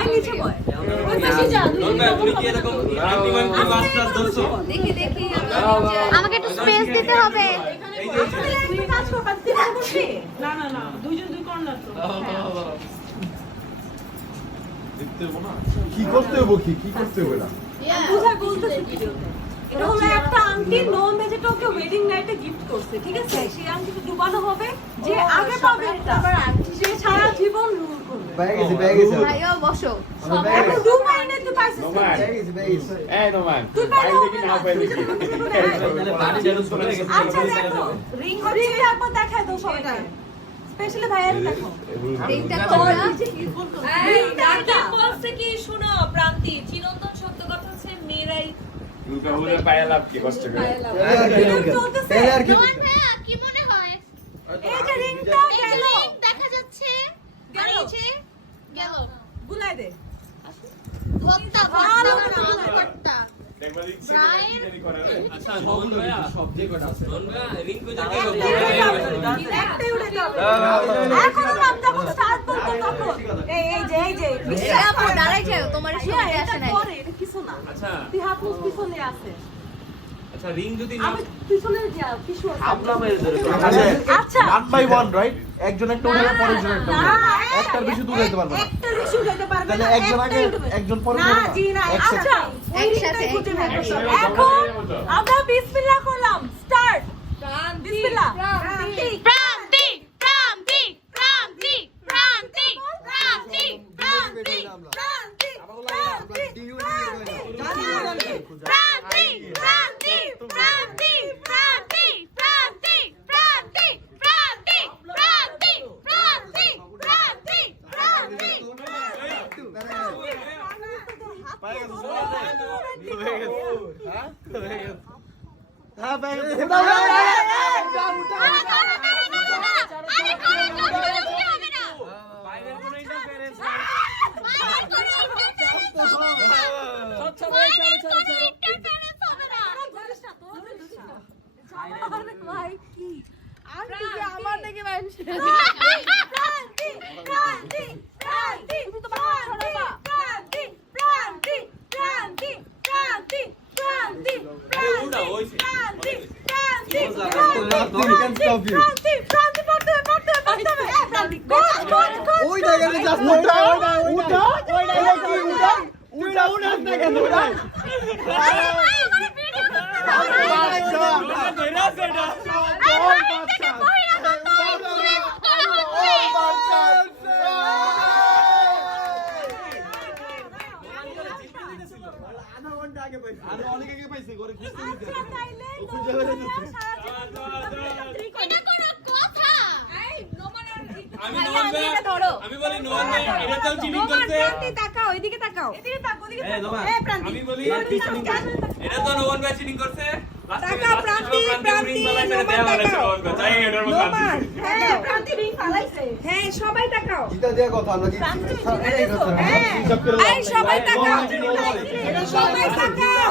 বয় নিচে বয় ওই পাশে যা তুমি কি এরকম আন্টিমান কি মাস্টার দর্শক দেখি দেখি আমাকে একটু স্পেস দিতে হবে। তুমি কাজ করো কাজ করছি না না না দুইজন দুই কর্নার তো দেখতে হবে না কি করতে হবে কি করতে হবে না বুঝা বলতেছি ভিডিওতে এটা হলো একটা আংটি নন ভেজিটোকে ওয়েডিং নাইটে গিফট করছে ঠিক আছে সেই আংটিটা ডুবানো হবে যে আগে পাবে এটা সে সারা জীবন রুল করবে ব্যাগেছে ভাইয়া বসো। এখন ডুবাইনে তুই পাইছিস এই নোমান তুই পাইলে কি না পাইলে কি বাড়ি যেন চলে গেছে আচ্ছা দেখো রিং একবার দেখাই দাও সবাইকে স্পেশালি ভাইয়ার দেখো রিংটা কোনটা? এই ডাক্তার বলছে কি শুনো প্রান্তি চিরন্তন সত্য কথা হচ্ছে মেয়েরাই দুর্গা বলে পায়া লাভ কি কষ্ট করে রোহন ভাইয়া কি মনে হয়? এই যে রিংটা গেল রিং দেখা যাচ্ছে গাড়িছে গেল বুলাই দে ভক্তা ভালো ভক্তা না, ভক্তা দেখবা দিচ্ছে Brian? দেরি করে রে আচ্ছা নন ভাইয়া সব যে কটা আছে নন ভাইয়া রিং কো একটাই উড়ে যাবে এখন নাম দেখো স্টার্ট করতে তখন এই যে মিশা আপু দাঁড়াই যাও তোমার সময় আসে নাই। পরে এটা কিছু না আচ্ছা তুই হাত মুখ পিছনে আছে আচ্ছা রিং যদি না আমি পিছনে যা পিছু আপনা মেরে ধরে আচ্ছা 1 বাই 1 রাইট একজন একটা উঠাবে পরের জন একটা না, উঠাবে একটার বেশি দূরে যেতে পারবে না একটা বেশি যেতে পারবে তাহলে না একজন আগে একটাই উঠবে। একজন পরে না উঠবে না? জি না একসাথে। আচ্ছা একসাথে, খুঁজে বের করতে হবে। একসাথে এখন জমা করে দেবো। আমরা বিসমিল্লাহ করলাম স্টার্ট প্রান্তি বিসমিল্লাহ প্রান্তি প্রান্তি প্রান্তি প্রান্তি প্রান্তি প্রান্তি প্রান্তি প্রান্তি প্রান্তি প্রান্তি প্রান্তি প্রান্তি প্রান্তি প্রান্তি প্রান্তি প্রান্তি প্রান্তি প্রান্তি হ্যাঁ ব্যাগ আরে করে কি হবে না বাইরের কোনো ইন্টারফারেন্স বাইরে করে ইন্টারফারেন্স আচ্ছা ভাই চলো চলো চলো ইন্টারফারেন্স হবে না আরে ভাই কি আর কি আমার থেকে মানুষ প্রান্তি প্রান্তি প্রান্তি তুমি তো বাবা ছড়াবা প্রান্তি প্রান্তি প্রান্তি প্রান্তি প্রান্তি ওটা হইছে প্রান্তি প্রান্তি You can stop you. প্রান্তি প্রান্তি পড়তে প্রান্তি গোজ গোজ গোজ ওই জায়গায় জাস্ট উঠা উঠা না কেন উঠা কইরা সেটা আরে অনেক আগে পাইছে করে খুঁজতে আচ্ছা তাইলে এটা কোনো কথা এই নোমানের আমি নন ভাইয়া আমি বলি নন ভাইয়া এটা তো চিটিং করতে তাকাও এদিকে তাকাও ওদিকে এই নোমান এই প্রান্তি আমি বলি এটা তো নন ভাইয়া চিটিং করছে টাকা প্রান্তি প্রান্তি চাই এটার মধ্যে হ্যাঁ প্রান্তি রিং ফালাইছে হ্যাঁ সবাই তাকাও জিতা দেওয়ার কথা আমরা প্রান্তি এই কথা হ্যাঁ এই সবাই তাকাও সবাই তাকাও